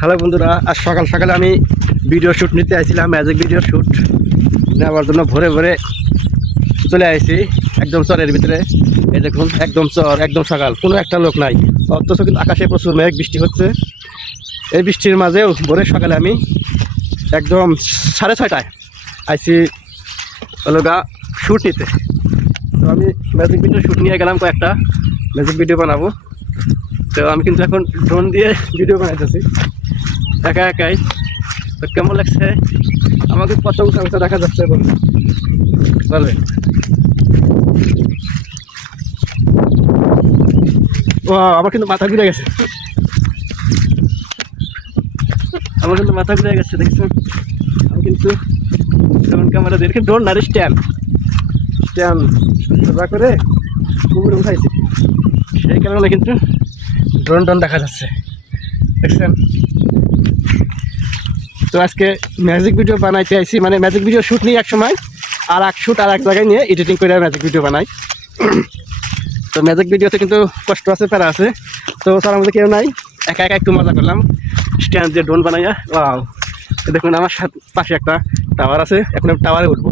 Hello বন্ধুরা, আজ সকাল সকালে আমি ভিডিও শ্যুট নিতে আসছিলাম, ম্যাজিক ভিডিও শ্যুট নেওয়ার জন্য ভোরে ভোরে চলে আসছি একদম চরের ভিতরে। এই দেখুন, একদম চর, একদম সকাল, কোনো একটা লোক নাই, অথচ কিন্তু আকাশে প্রচুর মেঘ, বৃষ্টি হচ্ছে। এই বৃষ্টির মাঝেও ভোরে সকালে আমি একদম 6:30টায় আইসি হলো শ্যুট নিতে। তো আমি ম্যাজিক ভিডিও শ্যুট নিয়ে গেলাম, কয়েকটা ম্যাজিক ভিডিও বানাবো। তো আমি কিন্তু এখন ড্রোন দিয়ে ভিডিও বানাইতেছি একা একাই। তো কেমন লাগছে আমাকে, কত উঁচা উঁচা দেখা যাচ্ছে বলবে। ও আমার কিন্তু মাথা ঘুরে গেছে, দেখছেন? আমি কিন্তু ড্রোন ক্যামেরা দেখে ড্রোন না, স্ট্যান্ড করে কুকুরে উঠাইছি, সেই কারণে কিন্তু ড্রোন দেখা যাচ্ছে, দেখছেন? তো আজকে ম্যাজিক ভিডিও বানাইতে আইছি, মানে ম্যাজিক ভিডিও শ্যুট নিই এক সময়, আর এক শ্যুট আর এক জায়গায় নিয়ে এডিটিং করে ম্যাজিক ভিডিও বানাই। তো ম্যাজিক ভিডিওতে কিন্তু কষ্ট আছে, প্যারা আছে। তো তার মধ্যে কেউ নাই, একা একা একটু মজা করলাম স্ট্যান্ড দিয়ে ড্রোন বানাইয়া। ওয়াও, দেখুন আমার পাশে একটা টাওয়ার আছে, এখন আমি টাওয়ারে উঠবো।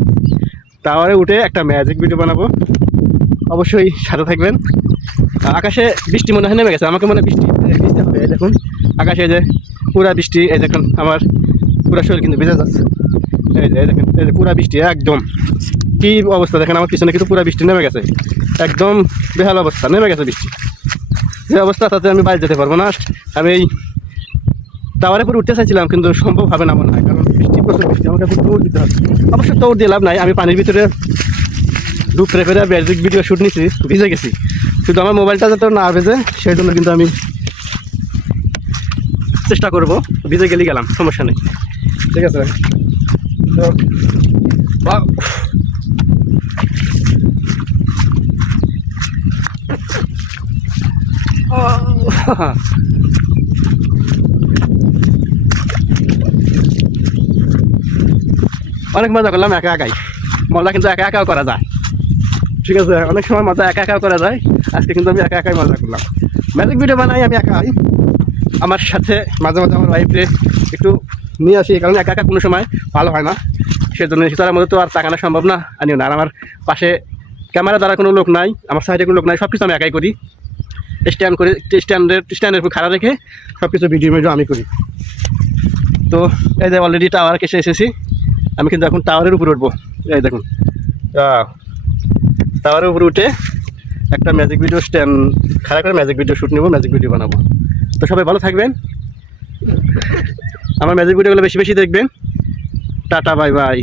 টাওয়ারে উঠে একটা ম্যাজিক ভিডিও বানাবো, অবশ্যই সাথে থাকবেন। আকাশে বৃষ্টি মনে হয় নেমে গেছে, আমাকে মনে বৃষ্টি হবে। এই দেখুন আকাশে যে পুরা বৃষ্টি, এই দেখুন আমার পুরা শরীর কিন্তু ভিজে যাচ্ছে। এই যে দেখেন, এই যে পুরা বৃষ্টি, একদম কি অবস্থা দেখেন, আমার পিছনে কিন্তু পুরা বৃষ্টি নেমে গেছে, একদম বেহাল অবস্থা, নেমে গেছে বৃষ্টি। যে অবস্থা, তাতে আমি বাইরে যেতে পারবো না। আমি এই টাওয়ারে পরে উঠতে চাইছিলাম, কিন্তু সম্ভব হবে না মনে হয়, কারণ বৃষ্টি, প্রচুর বৃষ্টি, আমাকে দৌড় দিতে হবে। অবশ্য দৌড় দিয়ে লাভ নাই, আমি পানির ভিতরে ডুব ফেরে ম্যাজিক ভিডিও শ্যুট নিচ্ছি, ভিজে গেছি। শুধু আমার মোবাইলটা যাতে না ভেজে, সেই জন্য কিন্তু আমি চেষ্টা করবো। ভিজে গেলে গেলাম, সমস্যা নেই, ঠিক আছে? তো অনেক মজা করলাম একা একাই, মজা কিন্তু একা একাও করা যায়, ঠিক আছে? অনেক সময় মজা একা একাও করা যায়, আজকে কিন্তু আমি একা একাই মজা করলাম। ম্যাজিক ভিডিও বানাই আমি একাই, আমার সাথে মাঝে মাঝে আমার ওয়াইফে একটু নিয়ে আসি, কারণ একা একা কোনো সময় ভালো হয় না। সেজন্য তার মধ্যে তো আর তাকানো সম্ভব না, আনিও না। আর আমার পাশে ক্যামেরা দ্বারা কোনো লোক নাই, আমার সাইডে কোনো লোক নাই, সব কিছু আমি একাই করি। স্ট্যান্ডের উপর খাড়া রেখে সব কিছু ভিডিও আমি করি। তো এই যে অলরেডি টাওয়ার কেসে এসেছি, আমি কিন্তু এখন টাওয়ারের উপরে উঠবো। এই দেখুন, টাওয়ারের উপরে উঠে একটা ম্যাজিক ভিডিও স্ট্যান্ড খাড়া করে ম্যাজিক ভিডিও শ্যুট নেবো, ম্যাজিক ভিডিও বানাবো। তো সবাই ভালো থাকবেন, আমার ম্যাজিক ভিডিওগুলো বেশি বেশি দেখবেন। Tata, bye bye.